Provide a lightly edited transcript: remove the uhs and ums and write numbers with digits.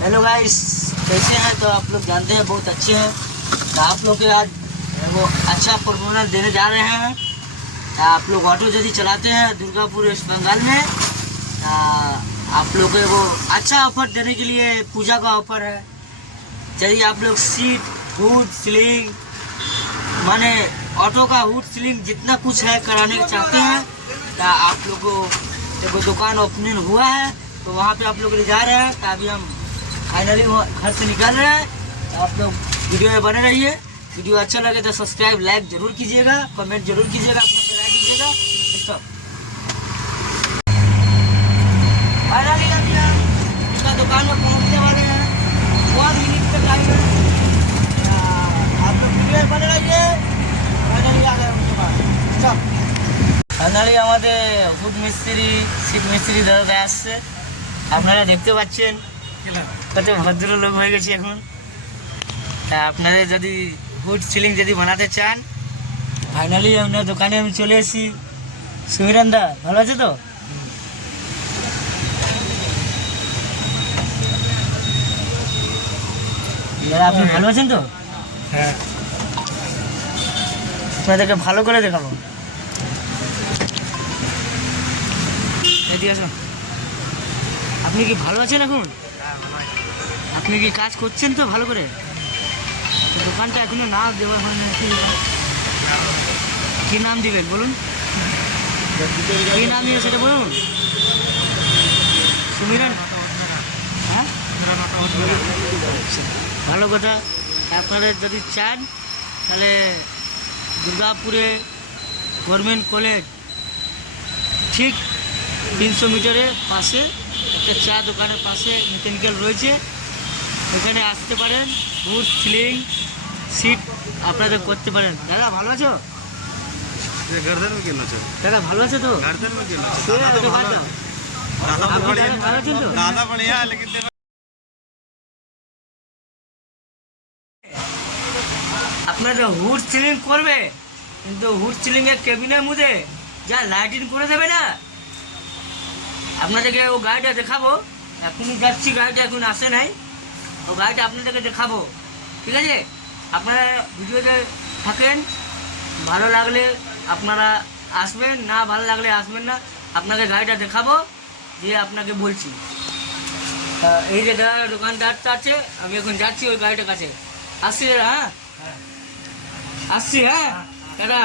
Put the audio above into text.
Hello guys, कैसे हैं? तो आप लोग जानते हैं बहुत अच्छे हैं। तो आप लोग के आज वो अच्छा परफॉर्मेंस देने जा रहे हैं। आप लोग ऑटो यदि चलाते हैं दुर्गापुर वेस्ट बंगाल में, आप लोग को वो अच्छा ऑफर देने के लिए पूजा का ऑफर है। यदि आप लोग सीट, हुड, सीलिंग माने ऑटो का हुड सीलिंग जितना कुछ है कराने के चाहते हैं, तो आप लोग को देखो दुकान ओपनिंग हुआ है, तो वहाँ पे आप लोग ले जा रहे हैं। तो अभी हम फाइनली घर से निकल रहे हैं। तो आप लोग वीडियो में बने रहिए। वीडियो अच्छा लगे तो सब्सक्राइब लाइक जरूर कीजिएगा, कमेंट जरूर कीजिएगा, अपना राय दीजिएगा। फाइनली अभी हम उसका दुकान में पहुँचने वाले हैं। 1 मिनट तक आएंगे। आप लोग वीडियो में बने रहिए। फाइनली आ गए उसके बाद ফাইনালি আমাদের হুড মিস্ত্রি, সিট মিস্ত্রি দাদা আসছে। আপনারা দেখতে পাচ্ছেন কত ভদ্রলোক হয়ে গেছি এখন। তা আপনাদের যদি হুড সিলিং যদি বানাতে চান, ফাইনালি আপনার দোকানে আমি চলে এসেছি। সুমিরান দা ভালো আছে তো? দাদা আপনি ভালো আছেন তো? হ্যাঁ, আপনাদেরকে ভালো করে দেখাবো। এদিকে আসুন। আপনি কি ভালো আছেন এখন? আপনি কি কাজ করছেন তো ভালো করে? তো দোকানটা এখনো না দেওয়া হয় না। কি নাম দিবেন বলুন? কি নাম নিয়ে সেটা বলুন। সুমিরান, হ্যাঁ ভালো কথা। আপনারা যদি চান তাহলে দুর্গাপুরে গভর্নমেন্ট কলেজ ঠিক 300 মিটারের পাশে একটা চা দোকানের পাশে মেকানিক্যাল রয়েছে, ওখানে আসতে পারেন। হুড সিলিং সিট আপনাদের করতে পারেন। দাদা ভালো আছো? गर्दन में गिरना चाहिए। দাদা ভালো আছে তো? गर्दन में गिरना সে चाहिए। তো ভালো। दादा बढ़िया, ভালো আছেন তো? दादा बढ़िया है, लेकिन আপনারা হুড সিলিং করবে, কিন্তু হুড সিলিং এর কেবিনের মধ্যে যা লাইটিং করে দেবে না, আপনাদেরকে ও গাড়িটা দেখাবো। এখনই যাচ্ছি, গাড়িটা এখন আসে নাই। ও গাড়িটা আপনাদেরকে দেখাবো, ঠিক আছে? আপনারা ভিডিওতে থাকেন। ভালো লাগলে আপনারা আসবেন, না ভালো লাগলে আসবেন না। আপনাকে গাড়িটা দেখাবো, দিয়ে আপনাকে বলছি। এই যে দোকানদারটা আছে, আমি এখন যাচ্ছি ওই গাড়িটার কাছে। আসছি, হ্যাঁ আসছি, হ্যাঁ দাদা।